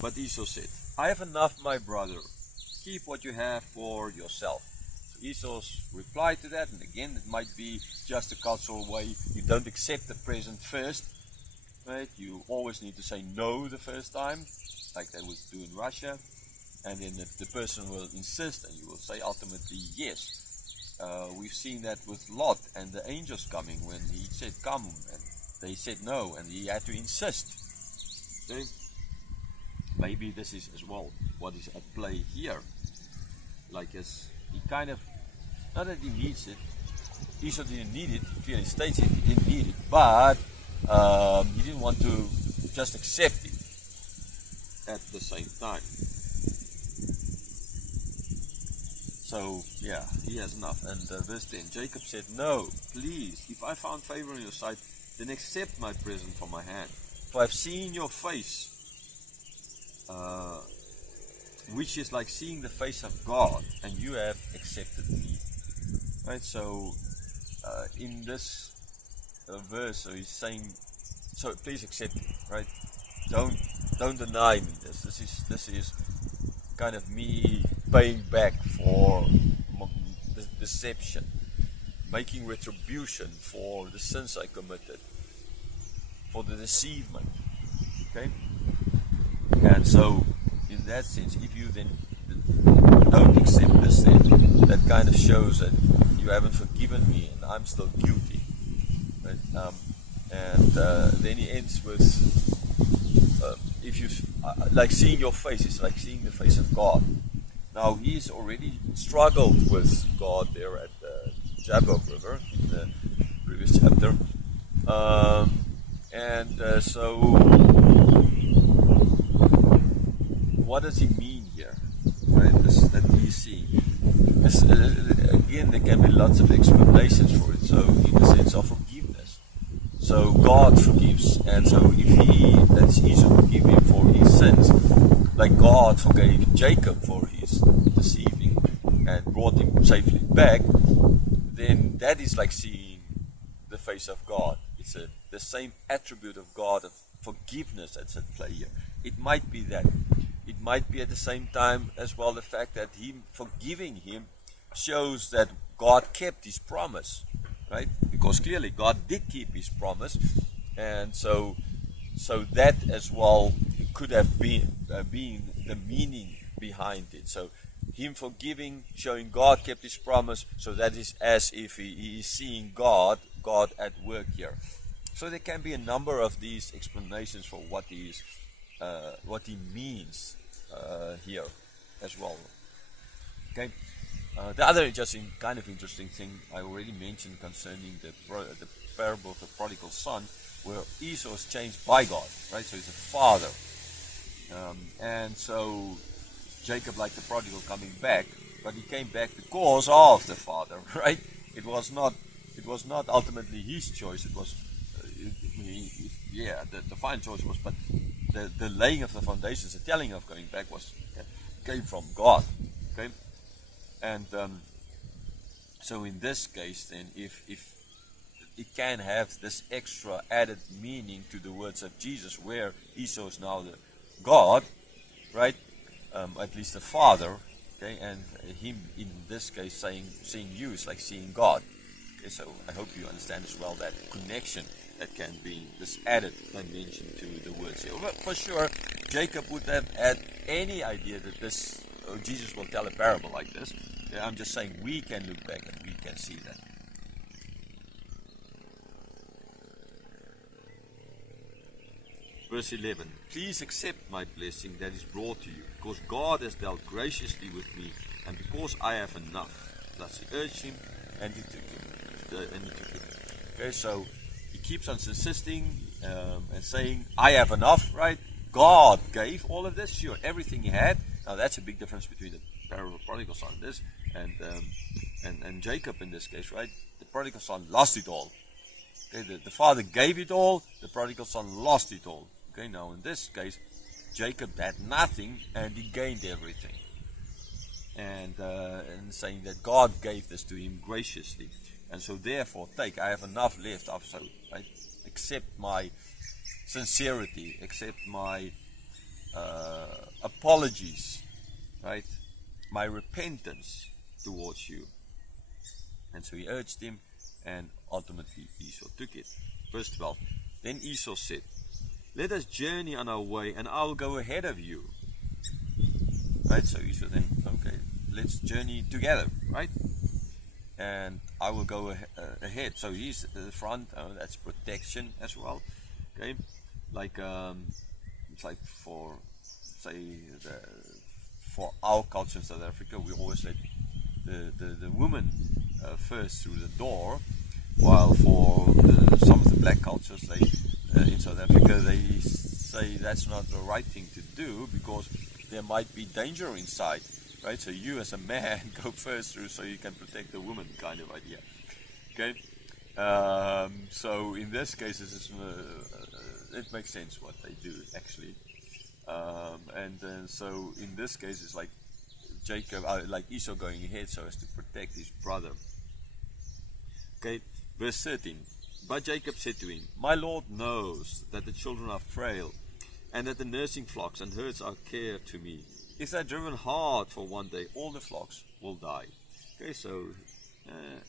But Esau said, I have enough, my brother. Keep what you have for yourself. So Esau's reply to that, and again, it might be just a cultural way. You don't accept the present first, right? You always need to say no the first time, like they would do in Russia. And then if the person will insist, and you will say ultimately yes. We've seen that with Lot and the angels coming when he said come, and they said no, and he had to insist. Okay? Maybe this is as well what is at play here. Like as he kind of, not that he needs it, Esau didn't need it, he clearly states it, he didn't need it, but he didn't want to just accept it at the same time. So, yeah, he has enough. And verse 10, Jacob said, no, please, if I found favor in your sight, then accept my present from my hand. For I've seen your face, which is like seeing the face of God, and you have accepted me. Right, so in this verse, so he's saying, so please accept it, right? Don't deny me. This is kind of me paying back for the deception, making retribution for the sins I committed, for the deceivement. Okay? And so, in that sense, if you then don't accept this, then that kind of shows that you haven't forgiven me and I'm still guilty. Right? Then he ends with, if you like seeing your face, it's like seeing the face of God. Now he's already struggled with God there at the Jabbok River in the previous chapter, so what does he mean here? Right, that he's seeing. Again, there can be lots of explanations for it. So in the sense of forgiveness. So God forgives, and so if that's Esau forgive him for his sins, like God forgave Jacob for his deceiving and brought him safely back, then that is like seeing the face of God. It's the same attribute of God of forgiveness that's at play here. It might be that. It might be at the same time as well the fact that him forgiving him shows that God kept his promise. Right? Because clearly God did keep his promise, and so that as well could have been the meaning behind it. So him forgiving, showing God kept his promise, so that is as if he is seeing God at work here. So there can be a number of these explanations for what he means here as well. Okay. The other kind of interesting thing I already mentioned concerning the parable of the prodigal son, where Esau is changed by God, right? So he's a father, and so Jacob, like the prodigal, coming back, but he came back because of the father, right? It was not ultimately his choice. It was, the final choice was, but the laying of the foundations, the telling of going back came from God, okay? And so in this case, then, if it can have this extra added meaning to the words of Jesus, where Esau is now the God, right? At least the Father, okay, and him in this case seeing you is like seeing God. Okay, so I hope you understand as well that connection that can be this added dimension to the words here. But for sure, Jacob would have had any idea that Jesus will tell a parable like this. Yeah, I'm just saying we can look back and we can see that. Verse 11. Please accept my blessing that is brought to you, because God has dealt graciously with me, and because I have enough. Thus he urged him, and he took him. Okay, so he keeps on insisting and saying, I have enough, right? God gave all of this, sure, everything he had. Now that's a big difference between the parable of the prodigal son and Jacob in this case, right? The prodigal son lost it all. Okay, the father gave it all, the prodigal son lost it all. Okay, now in this case, Jacob had nothing and he gained everything. And saying that God gave this to him graciously. And so therefore, I have enough left up, so right? Accept my sincerity, accept my apologies, right? My repentance towards you. And so he urged him, and ultimately Esau took it. Verse 12. Then Esau said, let us journey on our way, and I will go ahead of you. Right, so Esau then, okay, let's journey together, right? And I will go ahead. So he's at the front. That's protection as well. Okay, like it's like for, say, for our culture in South Africa, we always let the woman first through the door, while for some of the black cultures, they in South Africa, they say that's not the right thing to do because there might be danger inside, right? So you as a man go first through so you can protect the woman, kind of idea. Okay, so in this case, it makes sense what they do actually, and so in this case, it's like Jacob, like Esau going ahead so as to protect his brother. Okay, verse 13. But Jacob said to him, my Lord knows that the children are frail, and that the nursing flocks and herds are care to me. If they're driven hard for one day, all the flocks will die. Okay, so,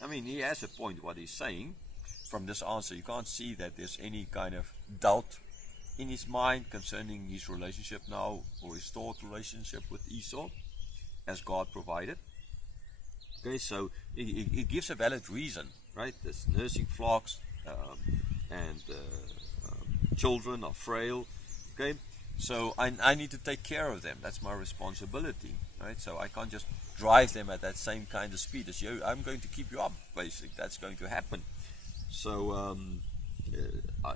I mean, he has a point what he's saying. From this answer, you can't see that there's any kind of doubt in his mind concerning his relationship now, or restored relationship with Esau, as God provided. Okay, so he gives a valid reason, right? There's nursing flocks, and children are frail. Okay, so I need to take care of them. That's my responsibility, right? So I can't just drive them at that same kind of speed as you. I'm going to keep you up, basically. That's going to happen. So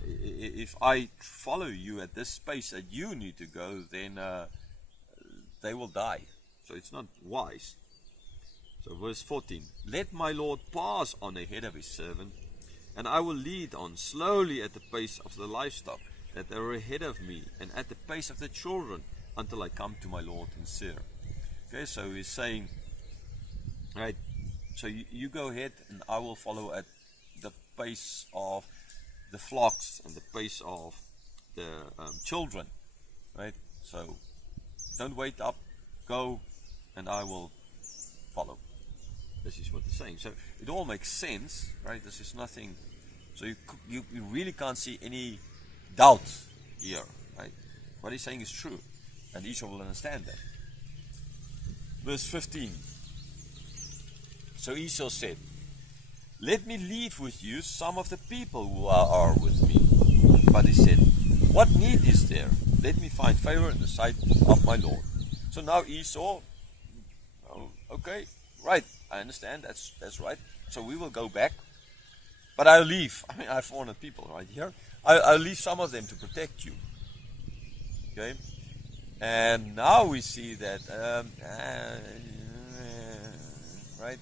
if I follow you at this pace that you need to go, then they will die. So it's not wise. So verse 14, let my Lord pass on ahead of his servant, and I will lead on slowly at the pace of the livestock that they are ahead of me, and at the pace of the children, until I come to my Lord in Seir. Okay, so he's saying, right, so you go ahead, and I will follow at the pace of the flocks and the pace of the children, right? So don't wait up, go, and I will follow. This is what he's saying. So it all makes sense, right? This is nothing. So you really can't see any doubt here, right? What he's saying is true, and Esau will understand that. Verse 15. So Esau said, let me leave with you some of the people who are with me. But he said, what need is there? Let me find favor in the sight of my Lord. So now Esau, okay, right, I understand, that's right. So we will go back, but I'll leave. I mean, I have 400 people right here. I'll leave some of them to protect you. Okay, and now we see that, right?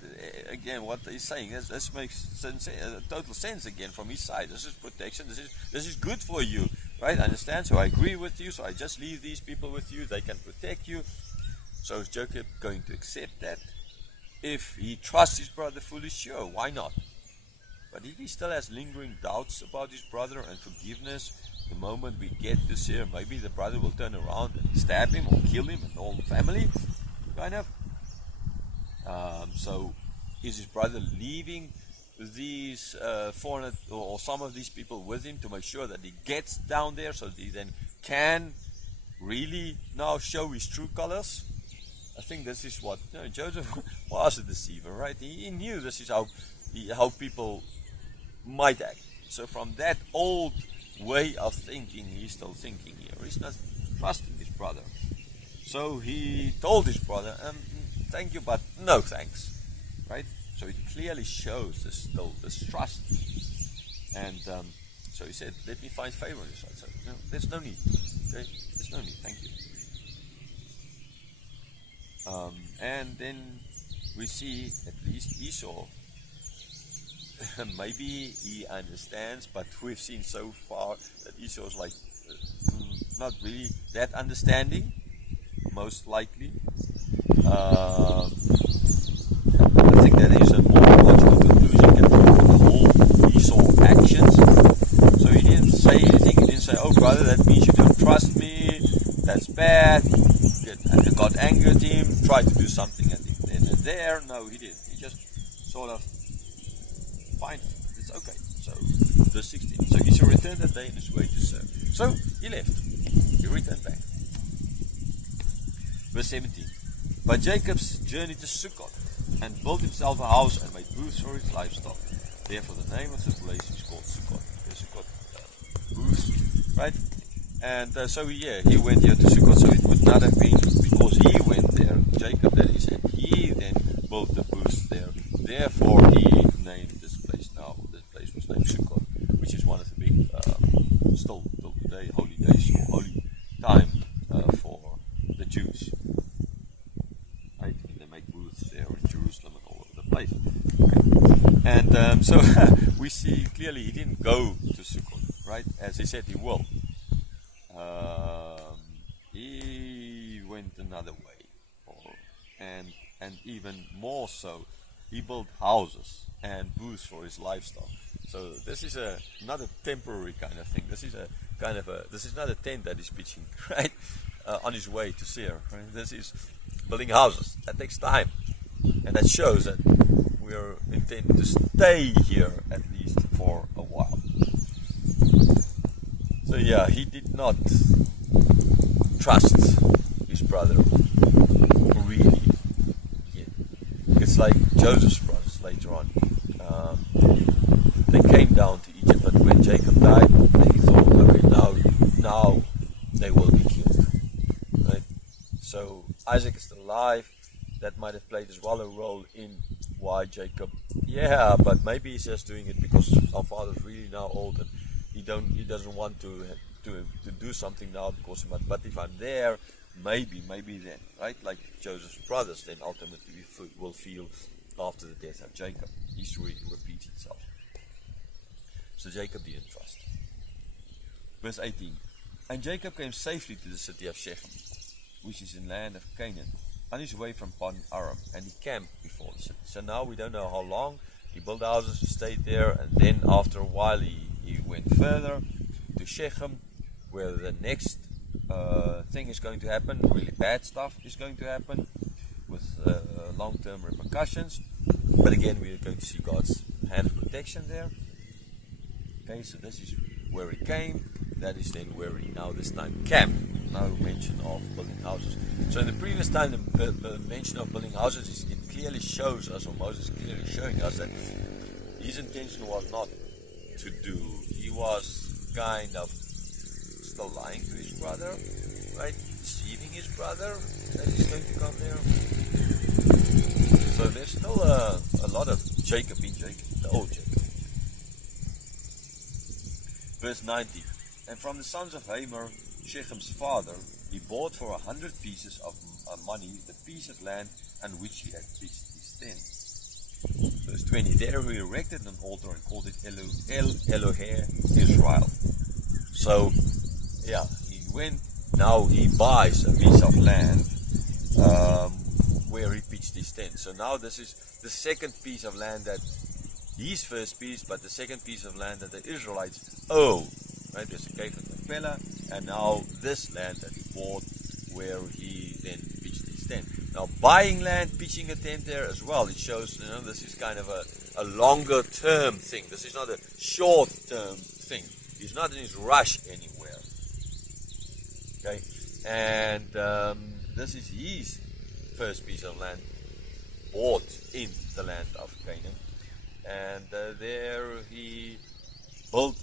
Again, what he's saying, this makes sense, total sense again from his side. This is protection. This is good for you, right? I understand. So I agree with you. So I just leave these people with you. They can protect you. So is Jacob going to accept that? If he trusts his brother fully, sure, why not? But if he still has lingering doubts about his brother and forgiveness, the moment we get to Seir, maybe the brother will turn around and stab him or kill him and all the family, kind of. So is his brother leaving these 400 or some of these people with him to make sure that he gets down there so that he then can really now show his true colors? I think this is what Joseph was a deceiver, right? He knew this is how people might act. So from that old way of thinking, he's still thinking here. He's not trusting his brother. So he told his brother, thank you, but no thanks, right? So it clearly shows this trust. And so he said, let me find favor on your side. So no, there's no need. Okay? There's no need. Thank you. And then we see at least Esau, maybe he understands, but we've seen so far that Esau is like not really that understanding, most likely. I think that is a more logical conclusion can come from the whole Esau actions. So he didn't say anything, he didn't say, oh brother, that means you don't trust me, that's bad. God angered him, tried to do something and there. No, he didn't. He just sort of, fine, it's okay. So, verse 16. So Esau returned that day in his way to serve. So, he left. He returned back. Verse 17. But Jacob's journeyed to Sukkot and built himself a house and made booths for his livestock. Therefore, the name of the place is called Sukkot. Sukkot, booths, right? And so he went here to Sukkot, so it would not have been because he went there, Jacob, that he said, he then built the booths there. Therefore, he named this place now. This place was named Sukkot, which is one of the big, still till today, holy days or holy time for the Jews. Right? And they make booths there in Jerusalem and all over the place. Right? And so we see clearly he didn't go to Sukkot, right? As he said he will. He went another way, and even more so, he built houses and booths for his livestock. So this is not a temporary kind of thing. This is this is not a tent that he's pitching, right? On his way to Seir. Right? This is building houses. That takes time, and that shows that we are intended to stay here at least for a while. So he did not trust his brother, really. It's like Joseph's brothers later on. They came down to Egypt, but when Jacob died, they thought, okay, now they will be killed. Right? So Isaac is still alive. That might have played as well a role in why Jacob, but maybe he's just doing it because our father's really now old and he doesn't want to do something now because but if I'm there, maybe then, right? Like Joseph's brothers then ultimately will feel after the death of Jacob. History repeats itself. So Jacob didn't trust. Verse 18. And Jacob came safely to the city of Shechem, which is in the land of Canaan, on his way from Padan Aram, and he camped before the city. So now we don't know how long. He built houses, he stayed there, and then after a while he went further to Shechem, where the next thing is going to happen, really bad stuff is going to happen, with long-term repercussions. But again, we are going to see God's hand of protection there. Okay, so this is where he came. That is then where he now this time camped. No mention of building houses. So in the previous time, the mention of building houses, it clearly shows us, or Moses is clearly showing us, that his intention was not to do. He was kind of still lying to his brother, right? Deceiving his brother that he's going to come there. So there's still a lot of Jacob in Jacob, the old Jacob. Verse 90. And from the sons of Hamor, Shechem's father, he bought for 100 pieces of money the piece of land on which he had pitched his tent. Verse 20. There he erected an altar and called it El Elohe Israel. So, he went. Now he buys a piece of land where he pitched his tent. So now this is the second piece of land that his first piece, but the second piece of land that the Israelites owe. Right, there's a cave at Machpelah, and now this land that he bought where he then pitched his tent. Now buying land, pitching a tent there as well, it shows, this is kind of a longer term thing. This is not a short term thing. He's not in his rush anywhere. Okay, and this is his first piece of land bought in the land of Canaan, and there he built